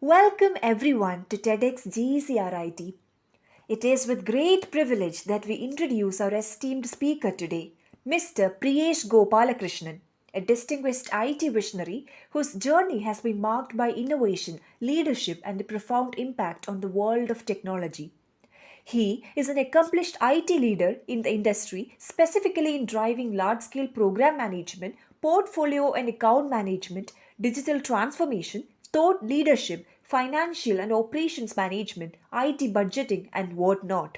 Welcome everyone to TEDx GECRIT. It is with great privilege that we introduce our esteemed speaker today, Mr. Priyesh Gopalakrishnan, a distinguished IT visionary whose journey has been marked by innovation, leadership, and a profound impact on the world of technology. He is an accomplished IT leader in the industry, specifically in driving large scale program management, portfolio and account management, digital transformation, thought leadership, financial and operations management, IT budgeting, and whatnot.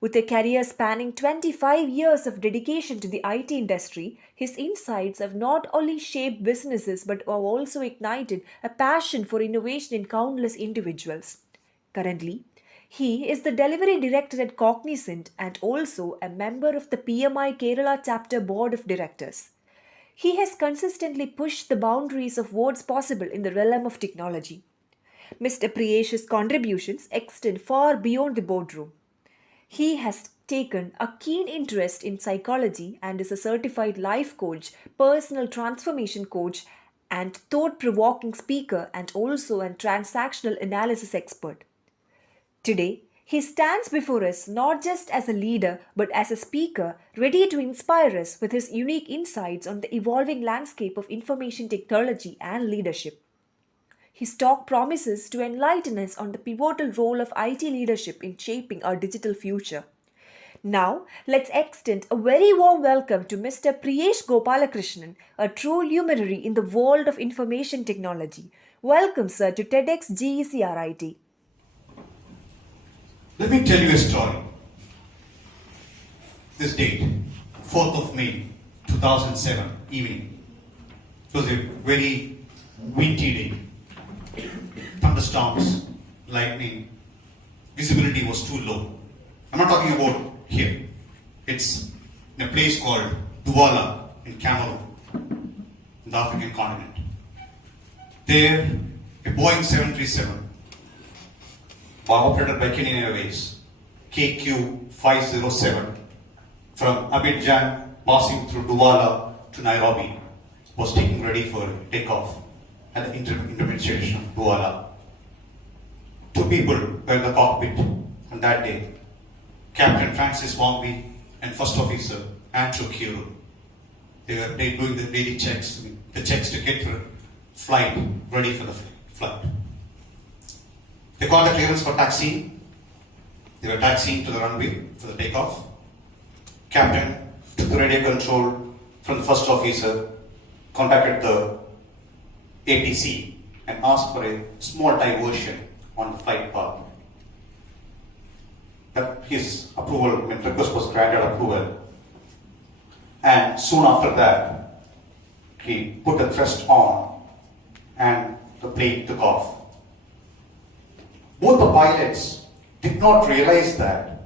With a career spanning 25 years of dedication to the IT industry, his insights have not only shaped businesses but have also ignited a passion for innovation in countless individuals. Currently, he is the delivery director at Cognizant and also a member of the PMI Kerala chapter board of directors. He has consistently pushed the boundaries of what's possible in the realm of technology. Mr. Priyesh's contributions extend far beyond the boardroom. He has taken a keen interest in psychology and is a certified life coach, personal transformation coach, and thought provoking speaker, and also a transactional analysis expert. Today, he stands before us not just as a leader but as a speaker ready to inspire us with his unique insights on the evolving landscape of information technology and leadership. His talk promises to enlighten us on the pivotal role of IT leadership in shaping our digital future. Now, let's extend a very warm welcome to Mr. Priyesh Gopalakrishnan, a true luminary in the world of information technology. Welcome, sir, to TEDx GECRIT. Let me tell you a story. This date, 4th of May, 2007, evening. It was a very windy day. Thunderstorms, lightning, visibility was too low. I'm not talking about here. It's in a place called Douala in Cameroon, in the African continent. There, a Boeing 737 operated by Kenyan Airways, KQ507, from Abidjan passing through Douala to Nairobi, was taking ready for takeoff at the intermediate station of Douala. Two people were in the cockpit on that day, Captain Francis Wongby and First Officer Andrew Kiro. They were doing the daily checks, the checks to get the flight ready for the flight. They got the clearance for taxiing. They were taxiing to the runway for the takeoff. Captain took the radio control from the first officer, contacted the ATC and asked for a small diversion on the flight path. That his approval, request was granted approval. And soon after that, he put the thrust on and the plane took off. Both the pilots did not realize that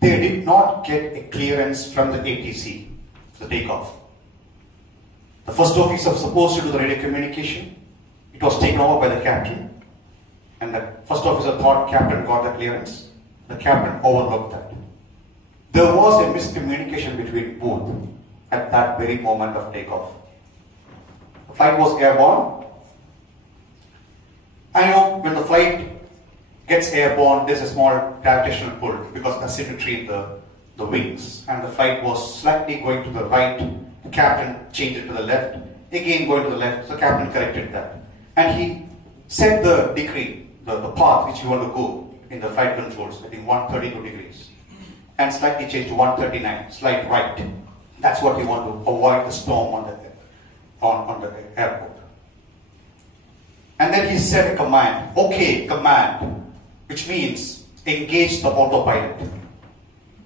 they did not get a clearance from the ATC for the takeoff. The first officer was supposed to do the radio communication. It was taken over by the captain, and the first officer thought captain got the clearance. The captain overlooked that. There was a miscommunication between both at that very moment of takeoff. The flight was airborne. I know when the flight gets airborne, there's a small gravitational pull because of the symmetry in the wings, and the flight was slightly going to the right. The captain changed it to the left, again going to the left, so the captain corrected that. And he set the degree, the path which you want to go in the flight controls, I think 132 degrees, and slightly changed to 139, slight right. That's what you want to avoid the storm on the airport. And then he said a command, okay, command, which means engage the autopilot.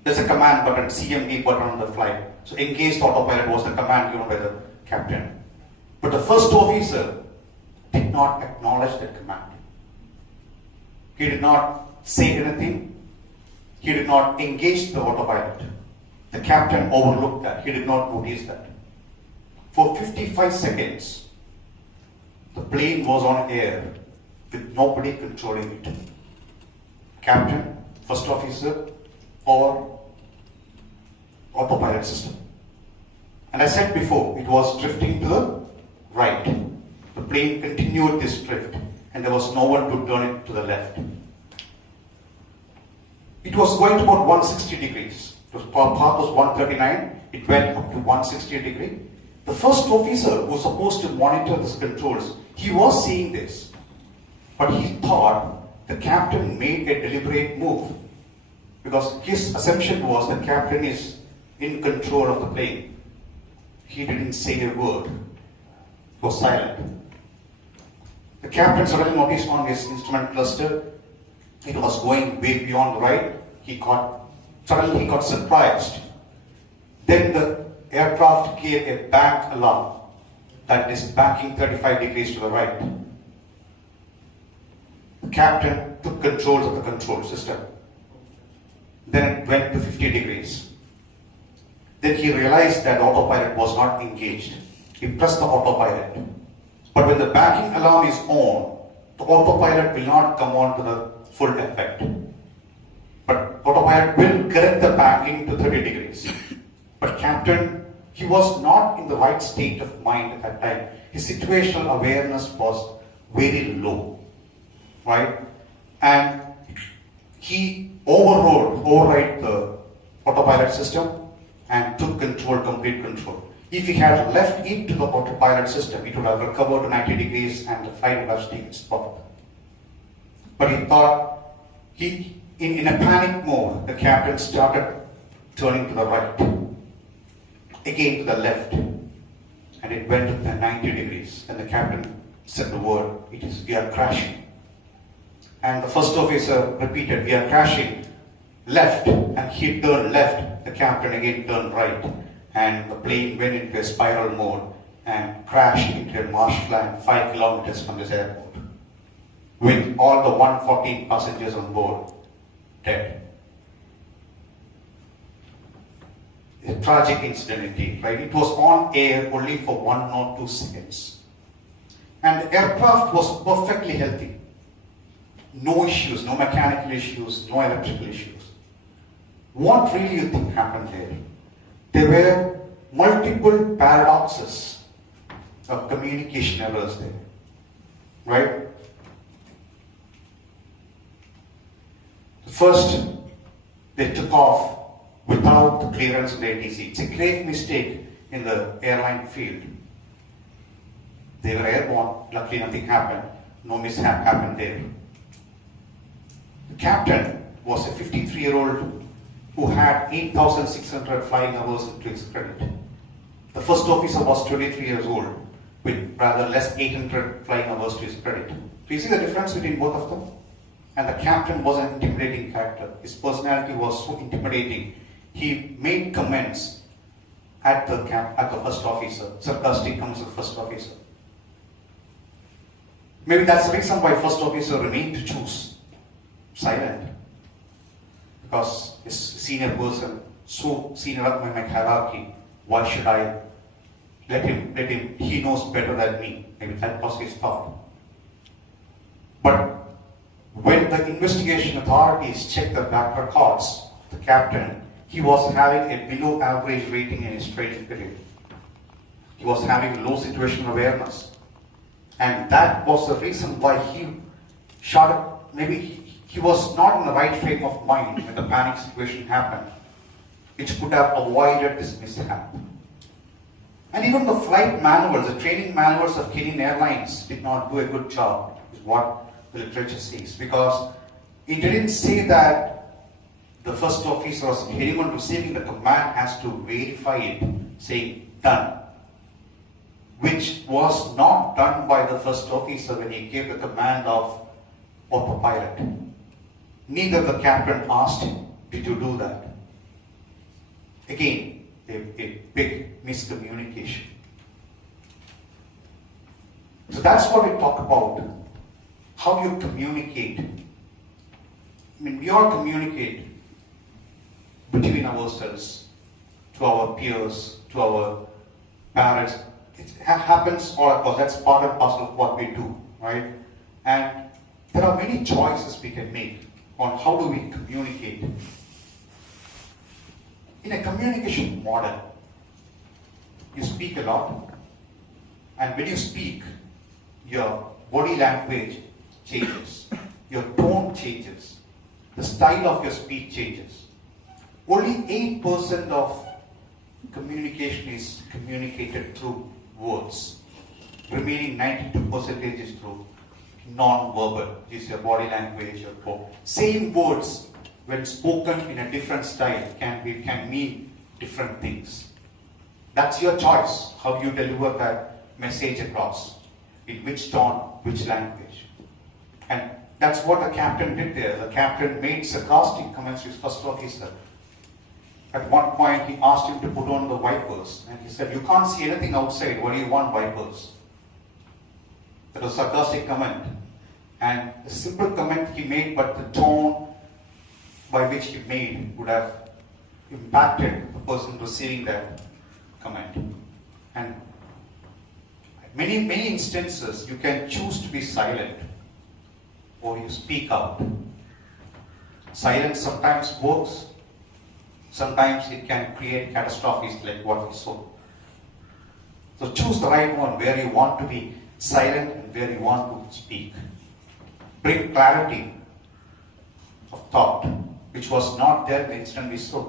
There's a command button, CMD button on the flight. So engage the autopilot was the command given by the captain. But the first officer did not acknowledge that command. He did not say anything. He did not engage the autopilot. The captain overlooked that. He did not notice that. For 55 seconds, the plane was on air with nobody controlling it. Captain, first officer, or autopilot system. And I said before, it was drifting to the right. The plane continued this drift and there was no one to turn it to the left. It was going to about 160 degrees. The path was 139, it went up to 160 degrees. The first officer who was supposed to monitor these controls, he was seeing this. But he thought the captain made a deliberate move. Because his assumption was the captain is in control of the plane. He didn't say a word. He was silent. The captain suddenly noticed on his instrument cluster, it was going way beyond the right. Suddenly he got surprised. Then the aircraft gave a bank alarm that is banking 35 degrees to the right. The captain took control of the control system. Then it went to 50 degrees. Then he realized that autopilot was not engaged. He pressed the autopilot. But when the banking alarm is on, the autopilot will not come on to the full effect. But autopilot will correct the banking to 30 degrees. But captain, he was not in the right state of mind at that time. His situational awareness was very low, right? And he override the autopilot system and took control, complete control. If he had left it to the autopilot system, it would have recovered to 90 degrees and the flight would have stayed its path. But he thought, in a panic mode, the captain started turning to the right, again to the left, and it went to 90 degrees. And the captain said the word, we are crashing. And the first officer repeated, we are crashing, left, and he turned left, the captain again turned right, and the plane went into a spiral mode and crashed into a marshland 5 kilometers from this airport, with all the 114 passengers on board dead. A tragic incident indeed, right? It was on air only for 1 or 2 seconds. And the aircraft was perfectly healthy. No issues, no mechanical issues, no electrical issues. What really you think happened there? There were multiple paradoxes of communication errors there, right? First, they took off without the clearance of the ATC. It's a grave mistake in the airline field. They were airborne, luckily nothing happened, no mishap happened there. The captain was a 53-year-old who had 8,600 flying hours to his credit. The first officer was 23 years old with rather less 800 flying hours to his credit. Do you see the difference between both of them? And the captain was an intimidating character. His personality was so intimidating. He made comments at the first officer, sarcastic comments at the first officer. Maybe that's the reason why first officer remained to choose silent. Because his senior person, so senior up in my hierarchy, why should I let him, he knows better than me. Maybe that was his thought. But when the investigation authorities checked the back records, the captain, he was having a below average rating in his training period. He was having low situational awareness. And that was the reason why he shot, maybe he was not in the right frame of mind when the panic situation happened, which could have avoided this mishap. And even the flight manuals, the training manuals of Kenyan Airlines did not do a good job, is what the literature says, because it didn't say that the first officer was anyone receiving the command has to verify it, saying done, which was not done by the first officer when he gave the command of autopilot. Neither the captain asked him, did you do that? Again, a big miscommunication. So that's what we talk about. How you communicate. I mean, we all communicate between ourselves, to our peers, to our parents. It happens all across. That's part and parcel of what we do, right? And there are many choices we can make on how do we communicate. In a communication model, you speak a lot, and when you speak, your body language changes, your tone changes, the style of your speech changes. Only 8% of communication is communicated through words. Remaining 92% is through non-verbal. Is your body language, your tone. Same words, when spoken in a different style, can mean different things. That's your choice, how you deliver that message across. In which tone, which language. And that's what the captain did there. The captain made sarcastic comments to his first officer. At one point, he asked him to put on the wipers. And he said, "You can't see anything outside. What do you want wipers?" That was a sarcastic comment. And the simple comment he made, but the tone by which he made would have impacted the person receiving that comment. And many instances, you can choose to be silent or you speak out. Silence sometimes works. Sometimes it can create catastrophes like what we saw. So choose the right one, where you want to be silent and where you want to speak. Bring clarity of thought, which was not there the instant we saw.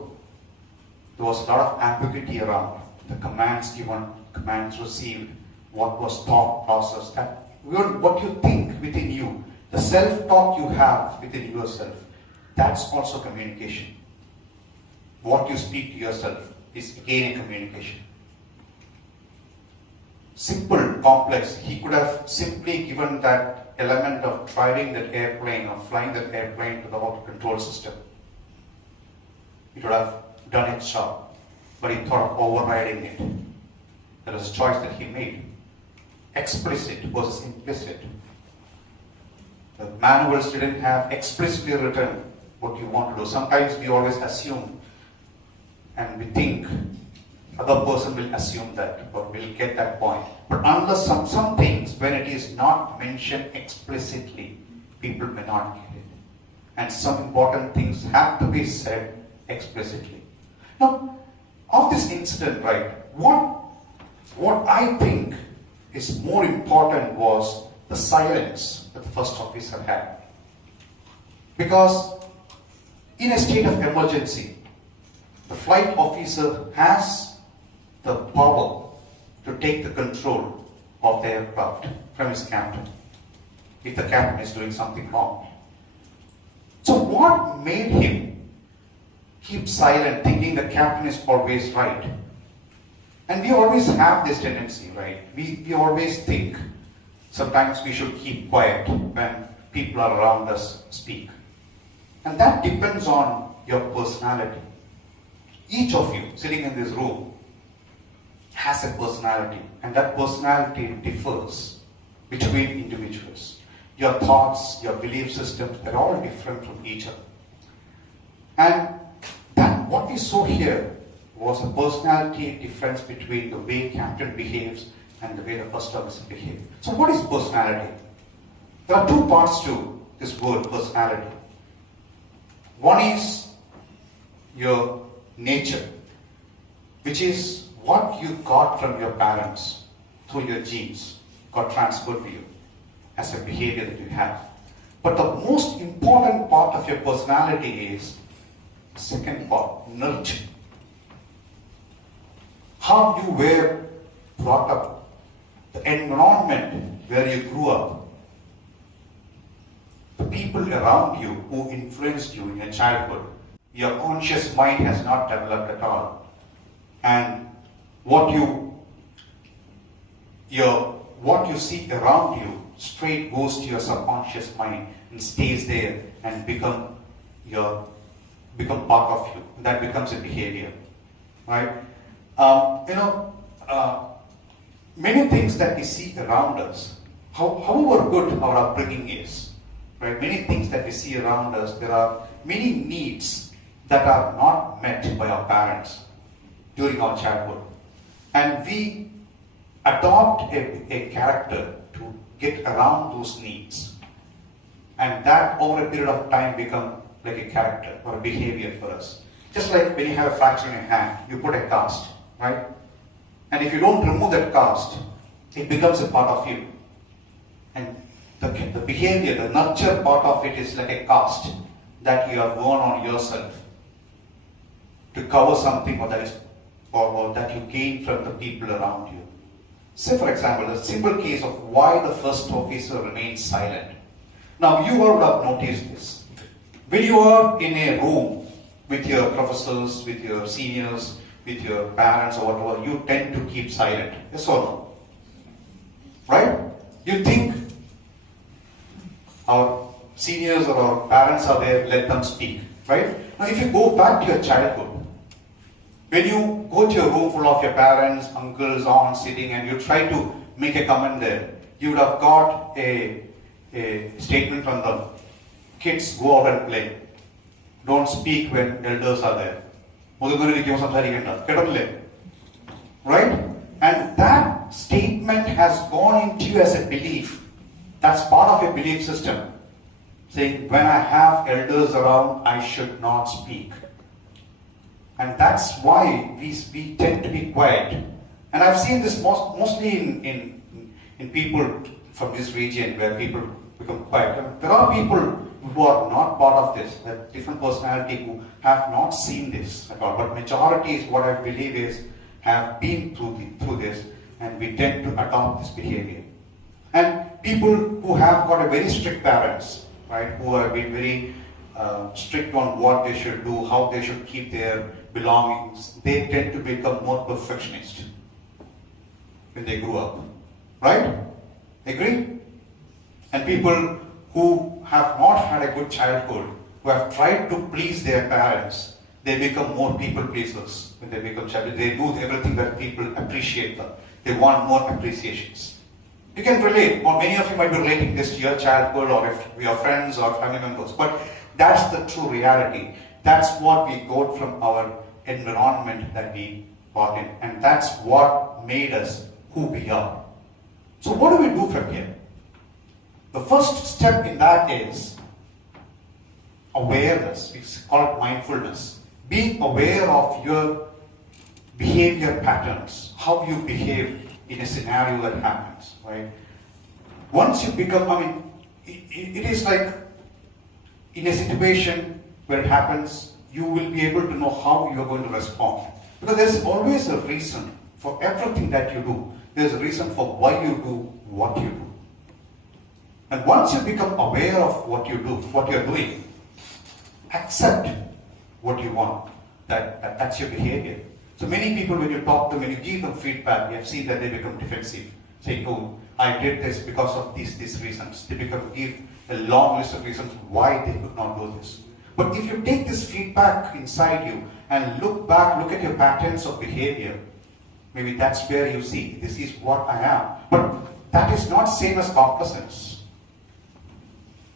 There was a lot of ambiguity around the commands given, commands received, what was thought process, that what you think within you, the self-talk you have within yourself, that's also communication. What you speak to yourself is again a communication. Simple, complex. He could have simply given that element of driving that airplane or flying that airplane to the auto control system. It would have done its job, but he thought of overriding it. There was a choice that he made. Explicit versus implicit. The manuals didn't have explicitly written what you want to do. Sometimes we always assume and we think other person will assume that or will get that point. But unless some things, when it is not mentioned explicitly, people may not get it. And some important things have to be said explicitly. Now, of this incident, right, what I think is more important was the silence that the first officer had. Because in a state of emergency, the flight officer has the power to take the control of the aircraft from his captain if the captain is doing something wrong. So what made him keep silent, thinking the captain is always right? And we always have this tendency, right? We always think sometimes we should keep quiet when people are around us speak. And that depends on your personality. Each of you sitting in this room has a personality, and that personality differs between individuals. Your thoughts, your belief systems, they're all different from each other. And that what we saw here was a personality difference between the way captain behaves and the way the first officer behaves. So what is personality? There are two parts to this word, personality. One is your nature, which is what you got from your parents through your genes, got transferred to you as a behavior that you have. But the most important part of your personality is the second part, nurture. How you were brought up, the environment where you grew up, the people around you who influenced you in your childhood. Your conscious mind has not developed at all. And what you see around you straight goes to your subconscious mind and stays there and become part of you. That becomes a behavior, right? Many things that we see around us, however good our upbringing is, right? Many things that we see around us, there are many needs that are not met by our parents during our childhood. And we adopt a character to get around those needs. And that over a period of time become like a character or a behavior for us. Just like when you have a fracture in your hand, you put a cast, right? And if you don't remove that cast, it becomes a part of you. And the behavior, the nurture part of it is like a cast that you have worn on yourself to cover something or that you gain from the people around you. Say for example, a simple case of why the first officer remains silent. Now you all would have noticed this. When you are in a room with your professors, with your seniors, with your parents or whatever, you tend to keep silent. Yes or no? Right? You think our seniors or our parents are there, let them speak. Right? Now if you go back to your childhood, when you go to a room full of your parents, uncles, aunts sitting and you try to make a comment there, you would have got a statement from them. Kids, go out and play. Don't speak when elders are there. Right? And that statement has gone into you as a belief. That's part of your belief system. Saying, when I have elders around, I should not speak. And that's why we tend to be quiet. And I've seen this mostly in people from this region where people become quiet. There are people who are not part of this, a different personality who have not seen this at all. But majority is what I believe is have been through this, and we tend to adopt this behavior. And people who have got a very strict parents, right, who have been very strict on what they should do, how they should keep their belongings, they tend to become more perfectionist when they grow up. Right? Agree? And people who have not had a good childhood, who have tried to please their parents, they become more people pleasers when they become children. They do everything that people appreciate them. They want more appreciations. You can relate, or many of you might be relating this to your childhood, or if we are friends or family members, but that's the true reality. That's what we got from our environment that we brought in, and that's what made us who we are. So what do we do from here? The first step in that is awareness. We call it mindfulness. Being aware of your behavior patterns, how you behave in a scenario that happens, right? Once you become, it is like in a situation where it happens, you will be able to know how you are going to respond. Because there's always a reason for everything that you do. There's a reason for why you do what you do. And once you become aware of what you do, what you're doing, accept what you want. That's your behavior. So many people, when you talk to them, when you give them feedback, you have seen that they become defensive, saying, "Oh, I did this because of these reasons." They give a long list of reasons why they could not do this. But if you take this feedback inside you and look back, look at your patterns of behavior, maybe that's where you see, this is what I am. But that is not same as complacence.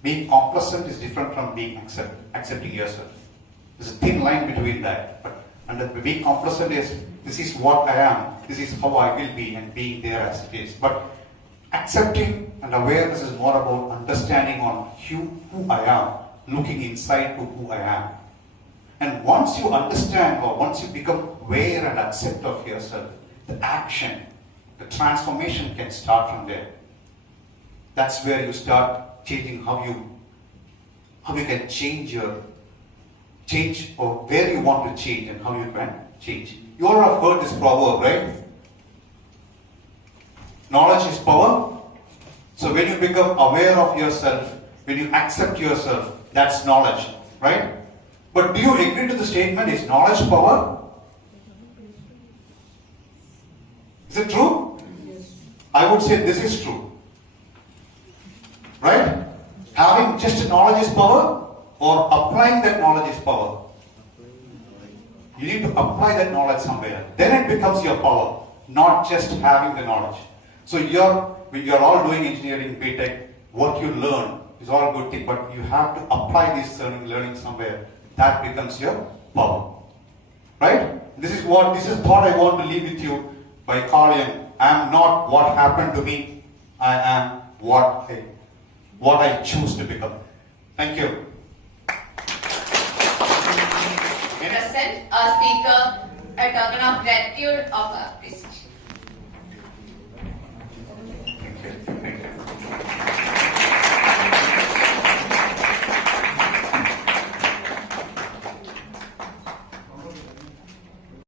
Being complacent is different from being accepting yourself. There's a thin line between that. But being complacent is, this is what I am, this is how I will be, and being there as it is. But accepting and awareness is more about understanding on who I am, looking inside to who I am. And once you understand, or once you become aware and accept of yourself, the action, the transformation can start from there. That's where you start changing how you can change or where you want to change and how you can change. You all have heard this proverb, right? Knowledge is power. So when you become aware of yourself, when you accept yourself, that's knowledge, right? But do you agree to the statement, is knowledge power? Is it true? Yes. I would say this is true. Right? Having just knowledge is power, or applying that knowledge is power? You need to apply that knowledge somewhere. Then it becomes your power, not just having the knowledge. So when you're all doing engineering, BTech, what you learn is all good thing, but you have to apply this learning somewhere. That becomes your power. Right? This is thought I want to leave with you by calling, I am not what happened to me, I am what I choose to become. Thank you. Present, our speaker, a token of gratitude of our appreciation.